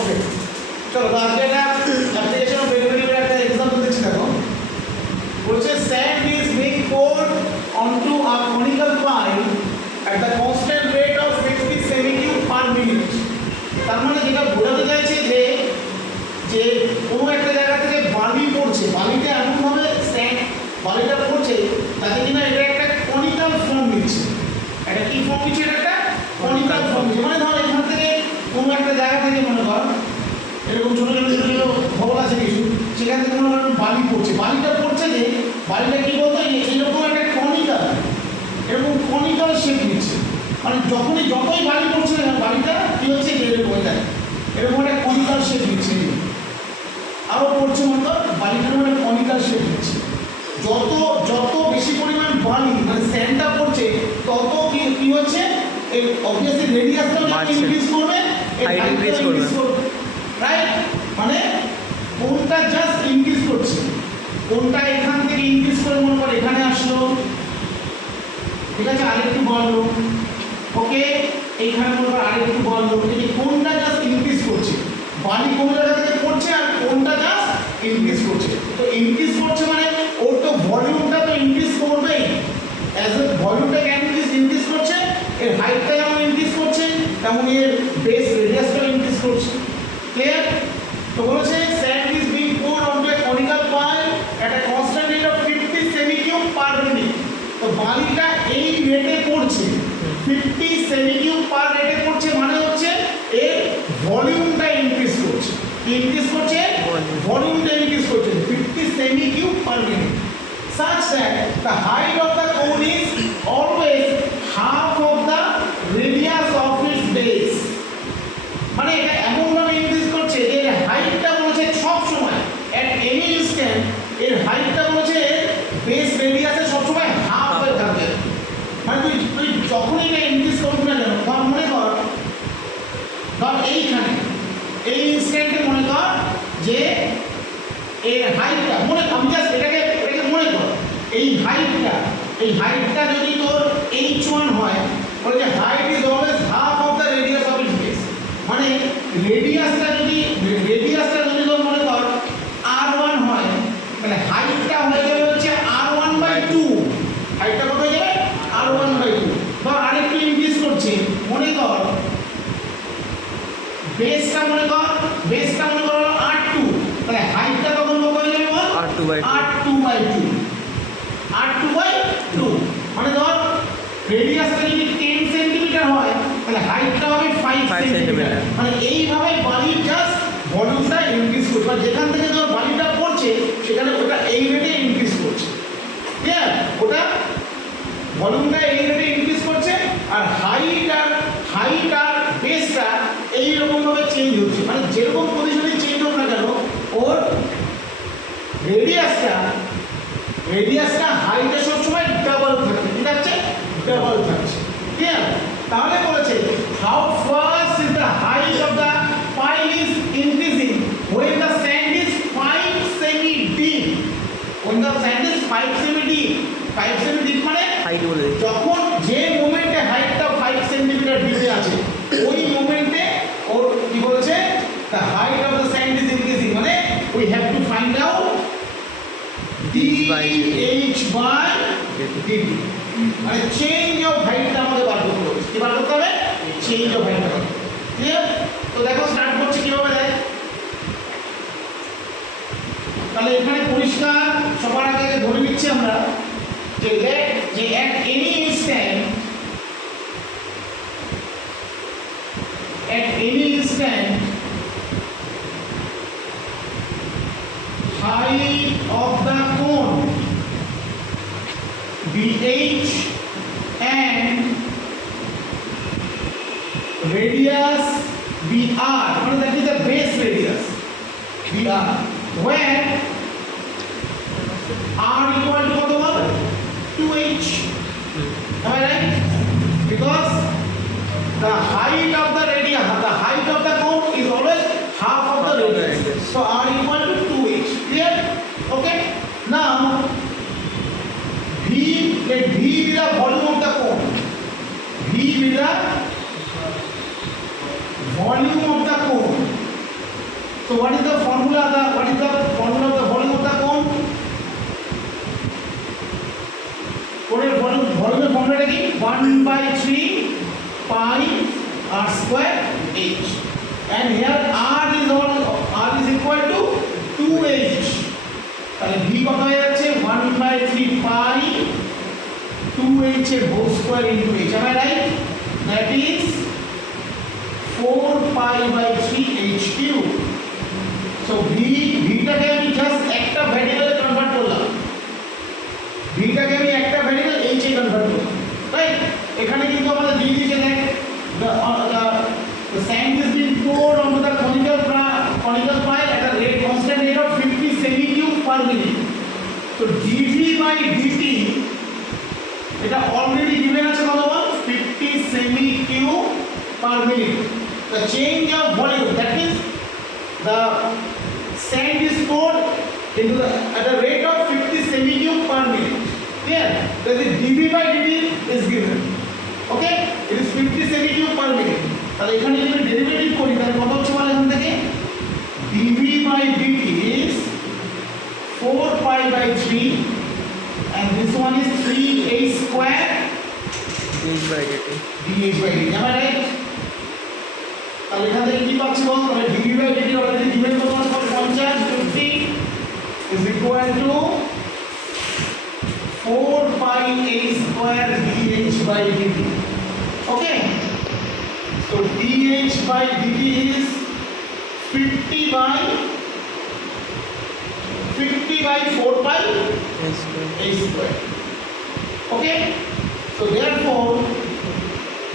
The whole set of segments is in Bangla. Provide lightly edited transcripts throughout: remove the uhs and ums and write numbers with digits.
ওকে চলো তো আজকে একটা অ্যাপ্লিকেশন অফ ডেরিভেটিভের একটা এক্সাম্পল দিচ্ছি দেখো বলছে sand is being poured onto a conical pipe at the constant rate of 50 cm³ per minute তার মানে যেটা বোঝাতে চাইছে যে যে কোনো একটা জায়গা থেকে বালি পড়ছে বালিটা এমনভাবে স্যান্ড বালিটা পড়ছে তাতে কিনা এটা একটা কনিক্যাল ফর্ম নিচ্ছে এটা কি ফর্ম নিচ্ছে এটা একটা কনিক্যাল ফর্ম নিচ্ছে মানে ধর এখান থেকে কোনো একটা জায়গা থেকে মনে কর এরকম ছোটো ছোটো ছোটো ছোটো ভবন আছে কিছু সেখান থেকে মনে করেন বালি পড়ছে বালিটা পড়ছে যে বালিটা কী বলতো এরকম একটা কনিক্যাল এরকম কনিক্যাল শেপ নিচ্ছে মানে যখনই যতই বালি পড়ছে না বালিটা কী হচ্ছে এরকম হয়ে যায় এরকম একটা কনিক্যাল শেপ নিচ্ছে আরও পড়ছে মনে কর বালিটার মানে কনিক্যাল শেপ নিচ্ছে যত যত বেশি পরিমাণ বালি মানে স্যান্ডটা পড়ছে তত কি হচ্ছে এই অবভিয়াসলি রেডিয়াসটাও ইনক্রিজ করবে হাইট ইনক্রিজ করবে রাইট মানে কোনটা জাস্ট ইনক্রিজ করছে কোনটা এখান থেকে ইনক্রিজ করে মনে করে এখানে আসলো ঠিক আছে আরেকটু বাড়লো ওকে এইখানে মনে করে আরেকটু বাড়লো এই কোনটা জাস্ট ইনক্রিজ করছে বালি কোন জায়গা থেকে পড়ছে আর কোনটা জাস্ট ইনক্রিজ করছে তো ইনক্রিজ করছে মানে ওর তো ভলিউমটা তো ইনক্রিজ করবেই অ্যাজ এ ভলিউমটা ইনক্রিজ করছে এর হাইটটা যেমন ইনক্রিজ করছে তেমন এর বেস রেডিয়াসটাও ইনক্রিজ করছে ক্লিয়ার তো বলছে sand is being poured onto a conical pipe at a constant rate of 50 cm³ per minute তো বালিটা এই রেটে পড়ছে 50 cm³ per রেটে পড়ছে মানে হচ্ছে এর ভলিউমটা ইনক্রিজ করছে ইনক্রিজ করছে ভলিউমটা ইনক্রিজ করছে 50 cm³ per minute such that the height of the cone is always half of the radius of its base মানে এটা এমন ভাবে ইনক্রিজ করছে যে এর হাইটটা বলেছে সব সময় এট এনি ইনস্ট্যান্ট এর হাইটটা বলেছে বেস রেডিয়াসে সব সময় হাফ হয়ে থাকবে মানে তুই যখনই এটা ইনক্রিজ করবি না কেন ধর মনে কর ধর এইখানে এই ইনস্ট্যান্টে মনে কর যে এর হাইটটা মনে আমি জাস্ট এটাকে মনে কর এই হাইটটা যদি তোর h1 হয় বলে যে height is always half of the radius of its base মানে রেডিয়াসটা যদি তোর মনে কর r1 হয় মানে হাইটটা হয়ে যাবে হচ্ছে r1/2 হাইটটা কত হয়ে যাবে r1/2 ধর আরেকটু ইনক্রিজ করছে মনে কর বেসটা মনে কর হলো r2 তাহলে হাইটটা তখন কত হয়ে যাবে বল r2/2 মানে ধর রেডিয়াসটা যদি 10 সেন্টিমিটার হয় তাহলে হাইটটা হবে 5 সেন্টিমিটার মানে এইভাবে বালির জাস্ট ভলিউমটা ইনক্রিজ করছে আর যেখান থেকে ধর বালিটা পড়ছে সেখানে ওটা এই রেটে ইনক্রিজ করছে ক্লিয়ার ওটা ভলিউমটা এই রেটে ইনক্রিজ করছে আর হাইট আর বেসটা এইরকম ভাবে চেঞ্জ হচ্ছে মানে যেরকম পজিশনে চেঞ্জ হোক না কেন ওর রেডিয়াসটা হাইটে সবসময় ডাবল থাকছে ঠিক আছে ডাবল থাকছে ক্লিয়ার তাহলে বলেছে how fast is the height of the pile is increasing when the sand is 5 cm deep when the sand is 5 cm deep 5 cm deep মানে হাইট বলে যখন যে মোমেন্টে হাইটটা 5 সেন্টিমিটার ডিপে আছে ওই মোমেন্টে ওর কি বলেছে the height of the sand is increasing মানে we have to find out dh/dt মানে চেঞ্জ অফ হাইটটা আমাদের বার করতে হবে কি বার করতে হবে চেঞ্জ অফ হাইট ক্লিয়ার তো দেখো স্টার্ট করছে কিভাবে দেখ তাহলে এখানে পরিষ্কার সবার আগে ধরে নিচ্ছি আমরা যে at any instant height of the cone bh and radius br that is the base radius br when r equal to কত হবে 2h am I right because the height of the cone is always half of the radius so r equal to 2h clear okay now let v be the volume of the cone v be the volume of the cone So what is the formula of the volume of the cone? Cone's volume formula কি? 1/3 pi r square h. And here r is equal to 2h. তাহলে v কত হয়ে যাচ্ছে? 1/3 pi 2h এর whole square into h. Am I right? That is 4 pi by 3 h cube. So v-টাকে আমি জাস্ট একটা ভ্যারিয়েবলে কনভার্ট করলাম। v-টাকে আমি একটা ভ্যারিয়েবল h এ কনভার্ট করলাম। রাইট? এখানে কিন্তু আমাদের দিয়ে দিয়েছে দেখ the sand is being poured onto the conical pile at a constant rate of 50 semi-cube per minute. So dv by dt এটা অলরেডি given আছে কত বল? 50 semi-cube per minute. The change of volume, that means the sand is poured into at a rate of 50 semi-cube per minute. Clear? That is dv by dt is given. Okay? It is 50 semi-cube per minute. তাহলে এখানে যদি ডেরিভেটিভ করি তাহলে কত হচ্ছে বল এখান থেকে? dv by dt is 4 pi by 3 and this one is 3h square dh by dt. dh by dt. Am I right? তাহলে এখান থেকে কি পাচ্ছি বল? তাহলে dv by dt already given কত আছে? 50 50 is equal to 4 pi h square dh by dt. Okay? So dh by dt is 50 by 4 pi h square. h square. Okay? So therefore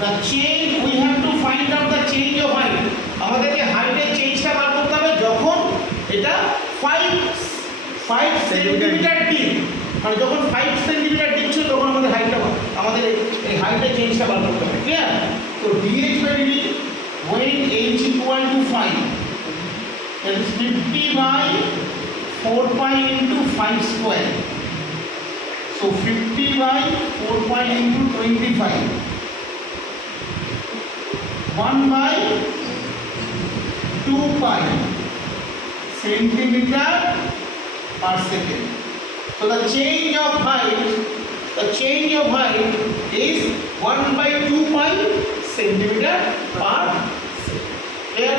the change, we have to find out the change of height. আমাদেরকে হাইটের চেঞ্জটা বার করতে হবে যখন এটা 5 সেন্টিমিটার ডিপ, মানে যখন 5 সেন্টিমিটার ডিপ ছিল তখন আমাদের এই হাইটের চেঞ্জটা বার করতে হবে। ক্লিয়ার? তো dh by dt when h equal to 5, that is 50 by 4 pi into 5 square. So 50 by 4 pi into 25. 1 by 2 pi centimeter per second. So the change of height is 1 by 2 pi centimeter per second. Clear?